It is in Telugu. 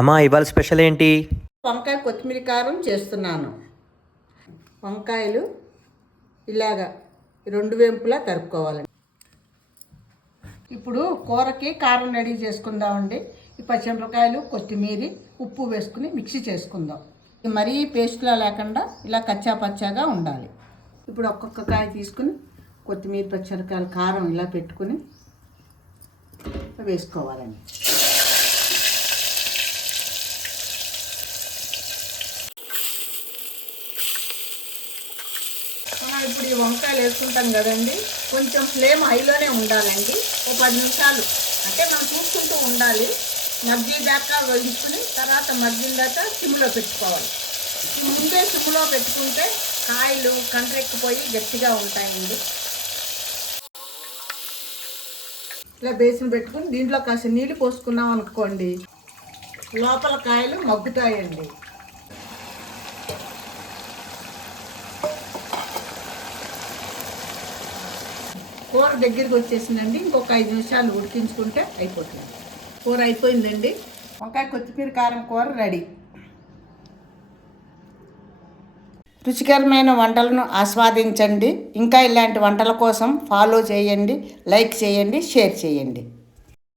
అమ్మా ఇవాళ స్పెషల్ ఏంటి? వంకాయ కొత్తిమీర కారం చేస్తున్నాను. వంకాయలు ఇలాగా రెండు వేంపులా తరుపుకోవాలండి. ఇప్పుడు కూరకి కారం రెడీ చేసుకుందామండి. ఈ పచ్చిమిరపకాయలు, కొత్తిమీర, ఉప్పు వేసుకుని మిక్సీ చేసుకుందాం. మరీ పేస్ట్లా లేకుండా ఇలా కచ్చా పచ్చాగా ఉండాలి. ఇప్పుడు ఒక్కొక్క కాయ తీసుకుని కొత్తిమీర, పచ్చిమిరపకాయలు, కారం ఇలా పెట్టుకుని వేసుకోవాలండి. ఇప్పుడు ఈ వంకాయలు వేసుకుంటాం కదండి, కొంచెం ఫ్లేమ్ హైలోనే ఉండాలండి. ఓ 10 నిమిషాలు అంటే మనం చూసుకుంటూ ఉండాలి. మగ్గి దాకా వేయించుకుని తర్వాత మగ్గిన దాకా సిమ్లో పెట్టుకోవాలి. ముందే సిమ్లో పెట్టుకుంటే కాయలు కంట్రెక్కిపోయి గట్టిగా ఉంటాయండి. ఇలా బేసిన్ పెట్టుకుని దీంట్లో కాస్త నీళ్ళు పోసుకున్నాం అనుకోండి, లోపల కాయలు మగ్గుతాయండి. కూర దగ్గరికి వచ్చేసిందండి. ఇంకొక 5 నిమిషాలు ఉడికించుకుంటే అయిపోతుంది. కూర అయిపోయిందండి. వంకాయ కొత్తిమీర కారం కూర రెడీ. రుచికరమైన వంటలను ఆస్వాదించండి. ఇంకా ఇలాంటి వంటల కోసం ఫాలో చేయండి, లైక్ చేయండి, షేర్ చేయండి.